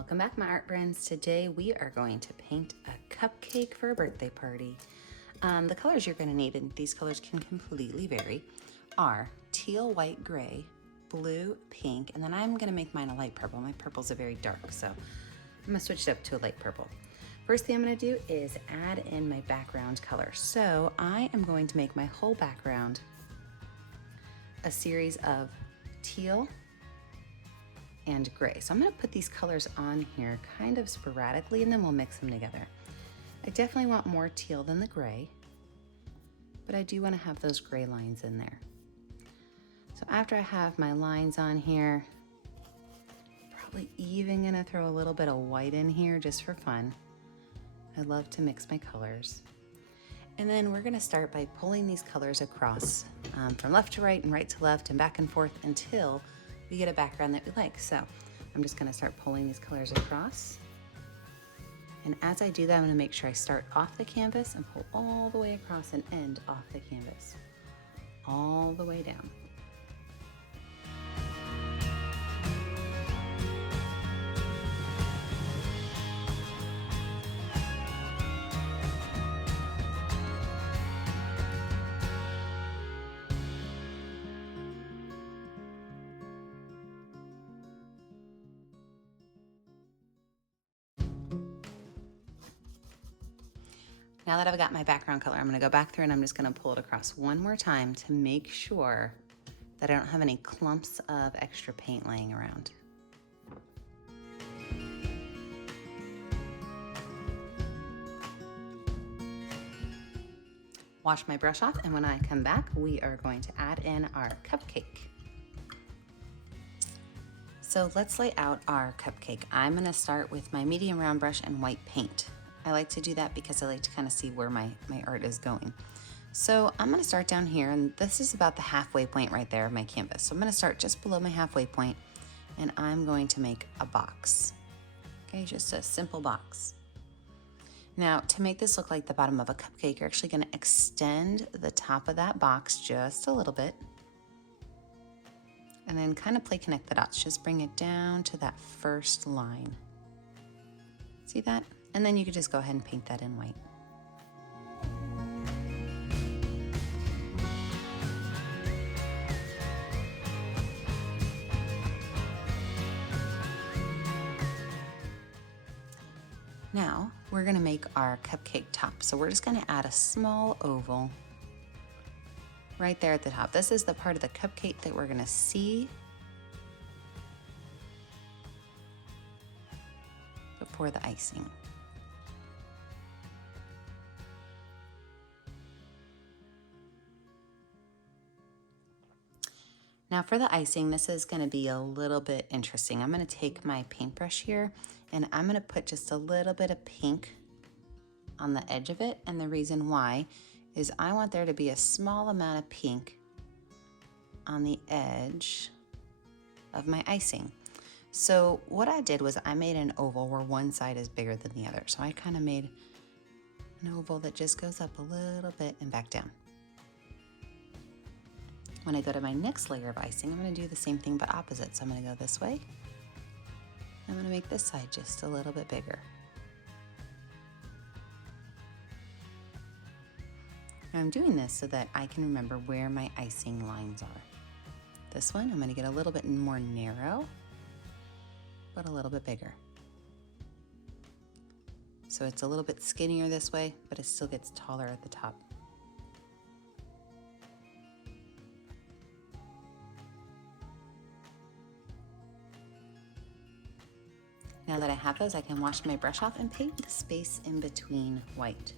Welcome back, my art friends. Today we are going to paint a cupcake for a birthday party. The colors you're going to need, and these colors can completely vary, are teal, white, gray, blue, pink, and then I'm going to make mine a light purple. My purple's a very dark, so I'm going to switch it up to a light purple. First thing I'm going to do is add in my background color. So I am going to make my whole background a series of teal and gray. So I'm going to put these colors on here kind of sporadically, and then we'll mix them together. I definitely want more teal than the gray, but I do want to have those gray lines in there. So after I have my lines on here, probably even going to throw a little bit of white in here just for fun. I love to mix my colors. And then we're going to start by pulling these colors across from left to right and right to left and back and forth until we get a background that we like. So I'm just going to start pulling these colors across. And as I do that, I'm going to make sure I start off the canvas and pull all the way across and end off the canvas, all the way down. Now that I've got my background color, I'm going to go back through and I'm just going to pull it across one more time to make sure that I don't have any clumps of extra paint laying around. Wash my brush off, and when I come back, we are going to add in our cupcake. So let's lay out our cupcake. I'm going to start with my medium round brush and white paint. I like to do that because I like to kind of see where my art is going. So I'm going to start down here, and this is about the halfway point right there of my canvas. So I'm going to start just below my halfway point, and I'm going to make a box. Okay, just a simple box. Now, to make this look like the bottom of a cupcake, you're actually going to extend the top of that box just a little bit, and then kind of play connect the dots. Just bring it down to that first line. See that? And then you could just go ahead and paint that in white. Now we're going to make our cupcake top. So we're just going to add a small oval right there at the top. This is the part of the cupcake that we're going to see before the icing. Now for the icing, this is going to be a little bit interesting. I'm going to take my paintbrush here and I'm going to put just a little bit of pink on the edge of it. And the reason why is I want there to be a small amount of pink on the edge of my icing. So what I did was I made an oval where one side is bigger than the other. So I kind of made an oval that just goes up a little bit and back down. When I go to my next layer of icing, I'm going to do the same thing but opposite. So I'm going to go this way. I'm going to make this side just a little bit bigger. Now I'm doing this so that I can remember where my icing lines are. This one, I'm going to get a little bit more narrow, but a little bit bigger. So it's a little bit skinnier this way, but it still gets taller at the top. Now that I have those, I can wash my brush off and paint the space in between white.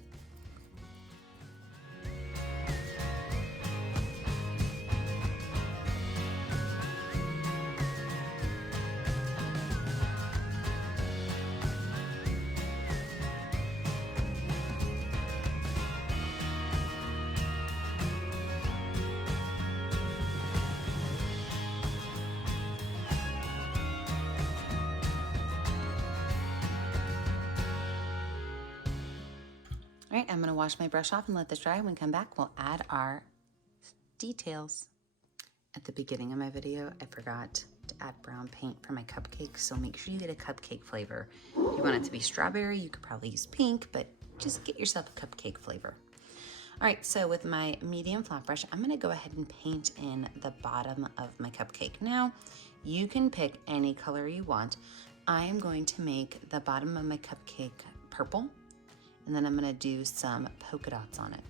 All right, I'm going to wash my brush off and let this dry. When we come back, we'll add our details. At the beginning of my video, I forgot to add brown paint for my cupcake, so make sure you get a cupcake flavor. If you want it to be strawberry, you could probably use pink, but just get yourself a cupcake flavor. All right, so with my medium flat brush, I'm gonna go ahead and paint in the bottom of my cupcake. Now, you can pick any color you want. I am going to make the bottom of my cupcake purple, and then I'm gonna do some polka dots on it.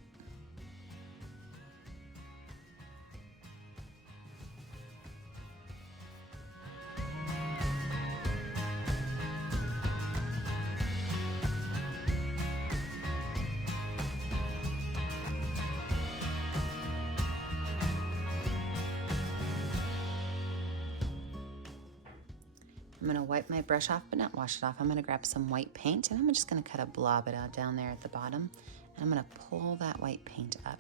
I'm gonna wipe my brush off, but not wash it off. I'm gonna grab some white paint, and I'm just gonna cut a blob it out down there at the bottom, and I'm gonna pull that white paint up.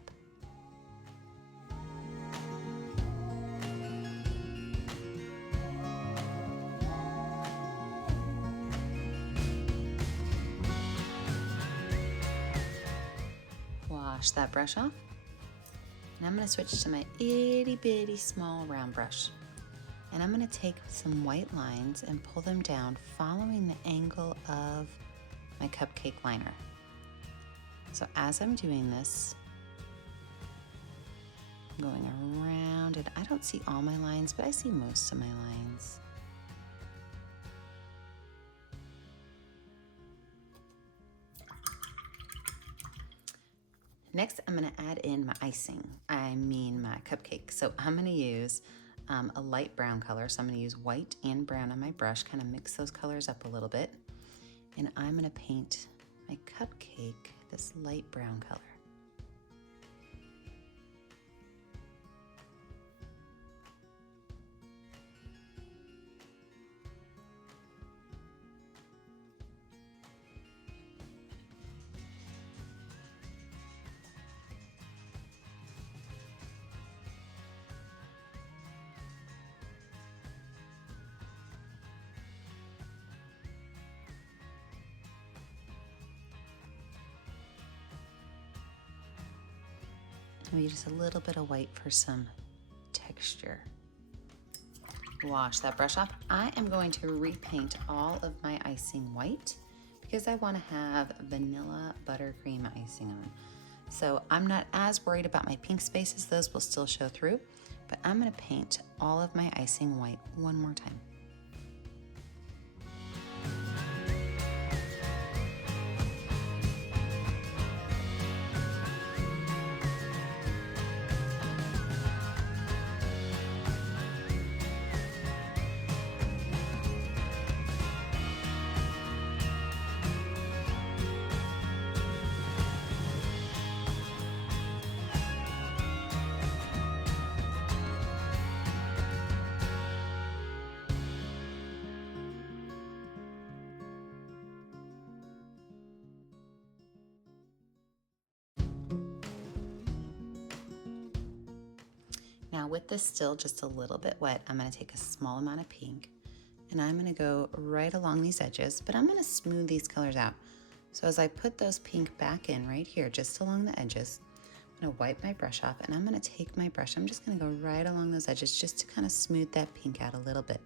Wash that brush off, and I'm gonna switch to my itty bitty small round brush. And I'm gonna take some white lines and pull them down following the angle of my cupcake liner. So as I'm doing this, I'm going around it. I don't see all my lines, but I see most of my lines. Next, I'm gonna add in my icing, my cupcake. So I'm gonna use a light brown color. So I'm gonna use white and brown on my brush, kind of mix those colors up a little bit. And I'm gonna paint my cupcake this light brown color. Maybe just a little bit of white for some texture. Wash that brush off. I am going to repaint all of my icing white because I want to have vanilla buttercream icing on. So I'm not as worried about my pink spaces. Those will still show through, but I'm going to paint all of my icing white one more time. Now with this still just a little bit wet, I'm gonna take a small amount of pink and I'm gonna go right along these edges, but I'm gonna smooth these colors out. So as I put those pink back in right here, just along the edges, I'm gonna wipe my brush off and I'm gonna take my brush, I'm just gonna go right along those edges just to kind of smooth that pink out a little bit.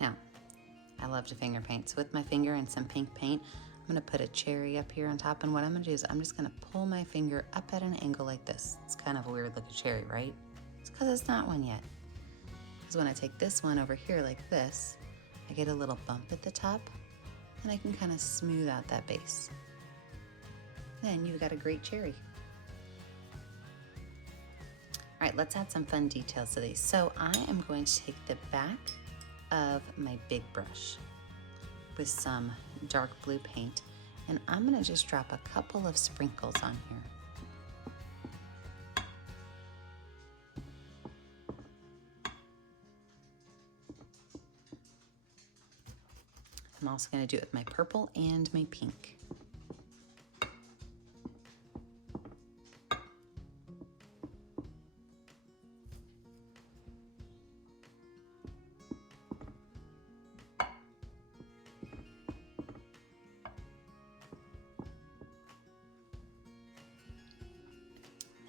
Now, I love to finger paint. So with my finger and some pink paint, I'm gonna put a cherry up here on top. And what I'm gonna do is I'm just gonna pull my finger up at an angle like this. It's kind of a weird looking cherry, right? It's because it's not one yet. Because when I take this one over here like this, I get a little bump at the top and I can kind of smooth out that base. Then you've got a great cherry. All right, let's add some fun details to these. So I am going to take the back of my big brush with some dark blue paint, and I'm gonna just drop a couple of sprinkles on here. also going to do it with my purple and my pink.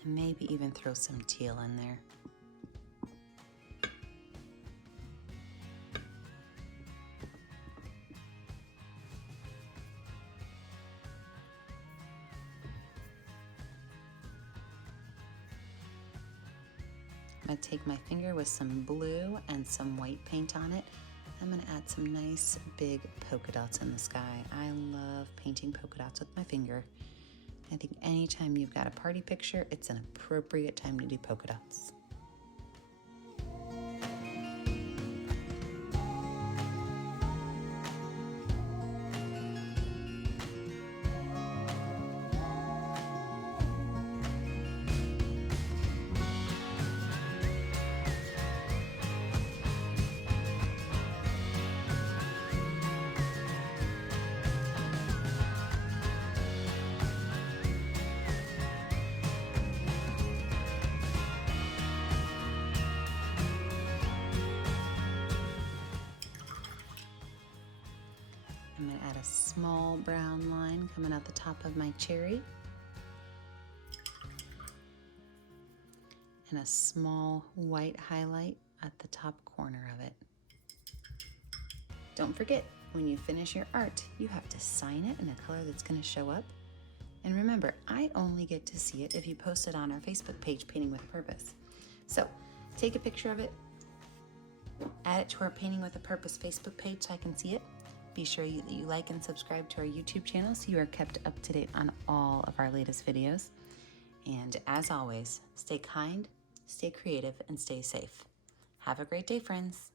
And maybe even throw some teal in there. I'm going to take my finger with some blue and some white paint on it. I'm going to add some nice big polka dots in the sky. I love painting polka dots with my finger. I think anytime you've got a party picture, it's an appropriate time to do polka dots. I'm going to add a small brown line coming out the top of my cherry. And a small white highlight at the top corner of it. Don't forget, when you finish your art, you have to sign it in a color that's going to show up. And remember, I only get to see it if you post it on our Facebook page, Painting with a Purpose. So take a picture of it, add it to our Painting with a Purpose Facebook page so I can see it. Be sure that you like and subscribe to our YouTube channel so you are kept up to date on all of our latest videos. And as always, stay kind, stay creative, and stay safe. Have a great day, friends.